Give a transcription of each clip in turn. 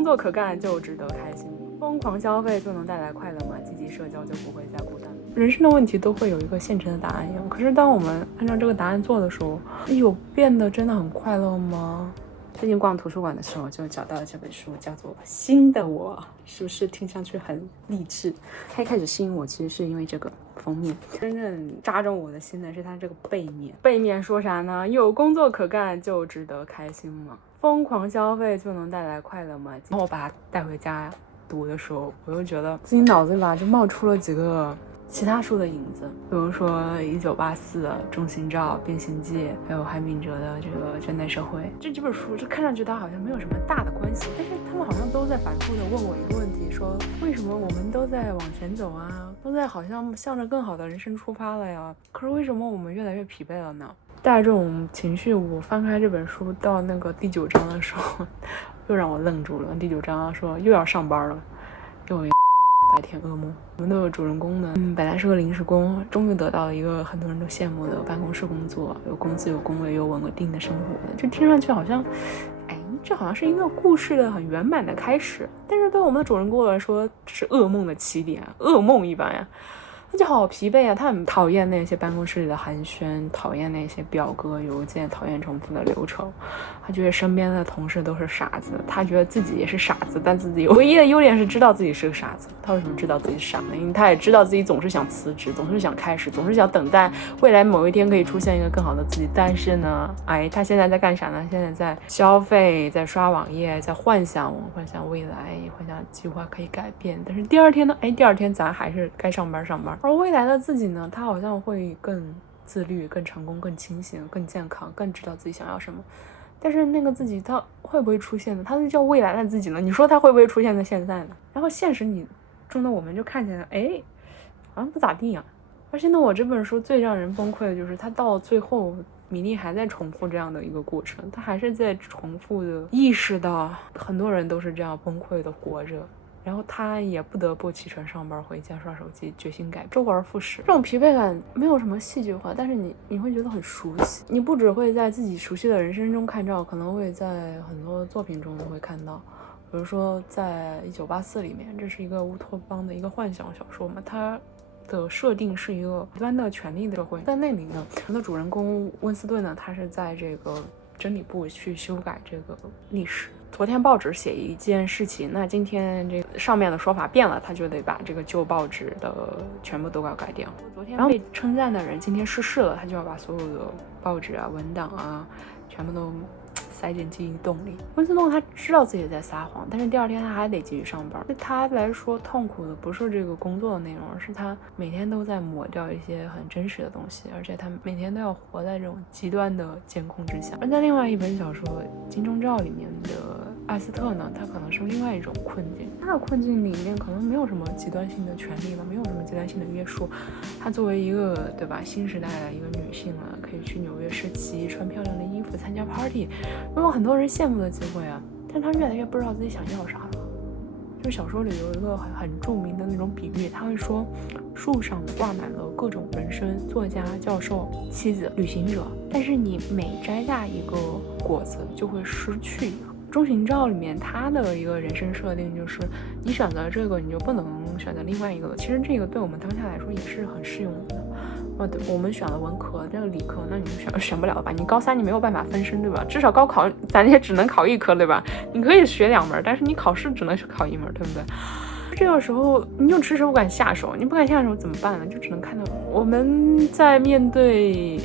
工作可干就值得开心，疯狂消费就能带来快乐吗？积极社交就不会再孤单。人生的问题都会有一个现成的答案一样，可是当我们按照这个答案做的时候，有变得真的很快乐吗？最近逛图书馆的时候就找到了这本书，叫做《新的我》，是不是听上去很励志？它一开始吸引我其实是因为这个封面，真正扎中我的心的是它这个背面。背面说啥呢？有工作可干就值得开心吗？疯狂消费就能带来快乐吗？然后我把它带回家读的时候，我又觉得自己脑子里吧就冒出了几个其他书的影子，比如说1984的《中心照》、《变形记》，还有韩炳哲的这个《真代社会》。这几本书就看上去它好像没有什么大的关系，但是他们好像都在反复的问我一个问题，说为什么我们都在往前走啊，都在好像向着更好的人生出发了呀，可是为什么我们越来越疲惫了呢？带着这种情绪，我翻开这本书到那个第9章的时候，又让我愣住了。第9章说又要上班了，又有一个白天噩梦。我们的主人公呢，本来是个临时工，终于得到了一个很多人都羡慕的办公室工作，有工资、有工位、有稳定的生活。就听上去好像，这好像是一个故事的很圆满的开始，但是对我们的主人公来说，这是噩梦的起点，噩梦一般呀。他就好疲惫啊，他很讨厌那些办公室里的寒暄，讨厌那些表格邮件，讨厌重复的流程。他觉得身边的同事都是傻子，他觉得自己也是傻子，但自己唯一的优点是知道自己是个傻子。他为什么知道自己是傻呢？因为他也知道自己总是想辞职，总是想开始，总是想等待未来某一天可以出现一个更好的自己。但是呢，他现在在干啥呢？现在在消费，在刷网页，在幻想未来，幻想计划可以改变。但是第二天呢？第二天咱还是该上班。而未来的自己呢，他好像会更自律、更成功、更清醒、更健康、更知道自己想要什么。但是那个自己他会不会出现呢？他是叫未来的自己呢？你说他会不会出现在现在呢？然后现实中的我们就看起来，好像不咋地啊。而且呢，我这本书最让人崩溃的就是他到最后，米莉还在重复这样的一个过程，他还是在重复的意识到很多人都是这样崩溃的活着。然后他也不得不起床上班，回家刷手机，决心改变，周而复始。这种疲惫感没有什么戏剧化，但是你会觉得很熟悉。你不只会在自己熟悉的人生中看到，可能会在很多作品中都会看到。比如说在1984里面，这是一个乌托邦的一个幻想小说嘛，它的设定是一个极端的权力的社会。在那里呢，我们的主人公温斯顿呢，他是在这个真理部去修改这个历史。昨天报纸写一件事情，那今天这个上面的说法变了，他就得把这个旧报纸的全部都要改掉。昨天被称赞的人今天逝世了，他就要把所有的报纸啊、文档啊全部都塞进记忆洞里。温斯顿他知道自己在撒谎，但是第二天他还得继续上班。对他来说，痛苦的不是这个工作的内容，而是他每天都在抹掉一些很真实的东西，而且他每天都要活在这种极端的监控之下。而在另外一本小说《金钟罩》里面的艾斯特呢，他可能是另外一种困境。他的困境里面可能没有什么极端性的权利了，没有什么极端性的约束。他作为一个对吧新时代的一个女性了，可以去纽约市集，穿漂亮的衣服，参加 party， 有很多人羡慕的机会啊。但他越来越不知道自己想要啥了。就是小说里有一个很著名的那种比喻，他会说树上挂满了各种人生，作家、教授、妻子、旅行者，但是你每摘下一个果子就会失去一个。中型照里面他的一个人生设定就是你选择这个你就不能选择另外一个了。其实这个对我们当下来说也是很适用的。我们选了文科，这个理科那你就选不了了吧？你高三你没有办法分身对吧？至少高考咱也只能考一科对吧？你可以学2门，但是你考试只能考1门，对不对？这个时候你就迟迟不敢下手，你不敢下手怎么办呢？就只能看到我们在面对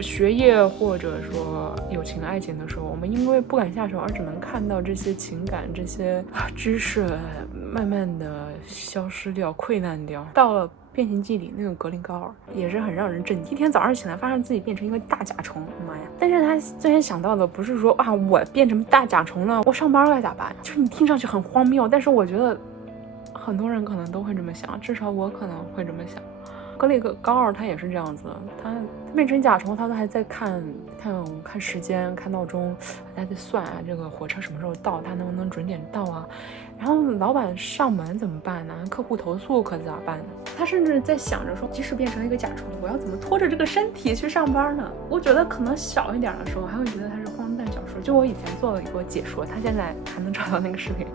学业或者说友情爱情的时候，我们因为不敢下手而只能看到这些情感这些知识慢慢的消失掉溃烂掉。到了变形记里那个格林高尔也是很让人震惊，一天早上起来发现自己变成一个大甲虫，妈呀！但是他最先想到的不是说我变成大甲虫了，我上班该咋办？就是你听上去很荒谬，但是我觉得很多人可能都会这么想，至少我可能会这么想。格里高尔他也是这样子，他变成甲虫，他都还在看时间，看闹钟，还在算这个火车什么时候到，他能不能准点到啊？然后老板上门怎么办呢？客户投诉可咋办呢？他甚至在想着说，即使变成一个甲虫，我要怎么拖着这个身体去上班呢？我觉得可能小一点的时候还会觉得他是荒诞小说，说，就我以前做了一个解说，他现在还能找到那个视频，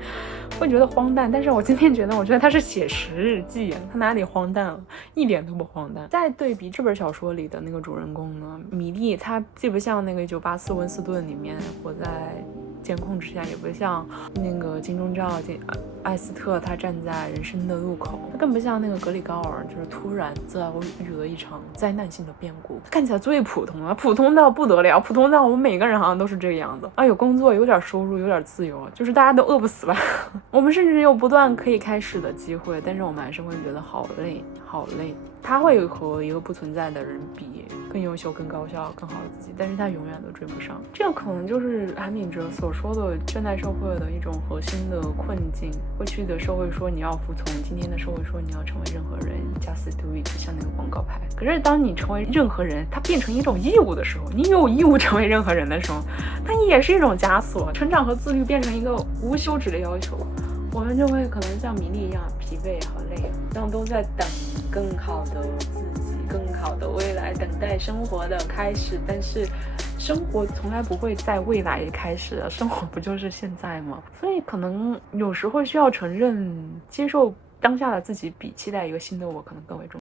会觉得荒诞，但是我今天觉得，我觉得他是写实日记，他哪里荒诞了？一点都不荒诞。再对比这本小说里的那个主人公呢，米莉，她既不像那个1984温斯顿里面活在监控之下，也不像那个金钟罩艾斯特，他站在人生的路口，他更不像那个格里高尔，就是突然遭遇了一场灾难性的变故，看起来最普通了，普通到不得了，普通到我们每个人好像都是这个样子啊，有工作，有点收入，有点自由，就是大家都饿不死吧。我们甚至有不断可以开始的机会，但是我们还是会觉得好累，好累。他会和一个不存在的人比，更优秀、更高效、更好的自己，但是他永远都追不上。这个可能就是韩炳哲所说的现代社会的一种核心的困境。过去的社会说你要服从，今天的社会说你要成为任何人 ，just do it， 像那个广告牌。可是当你成为任何人，它变成一种义务的时候，你有义务成为任何人的时候，它也是一种枷锁。成长和自律变成一个无休止的要求，我们就会可能像米粒一样疲惫和累，这样都在等更好的自己，更好的未来，等待生活的开始。但是生活从来不会在未来开始的，生活不就是现在吗？所以可能有时会需要承认，接受当下的自己比期待一个新的我可能更为重要。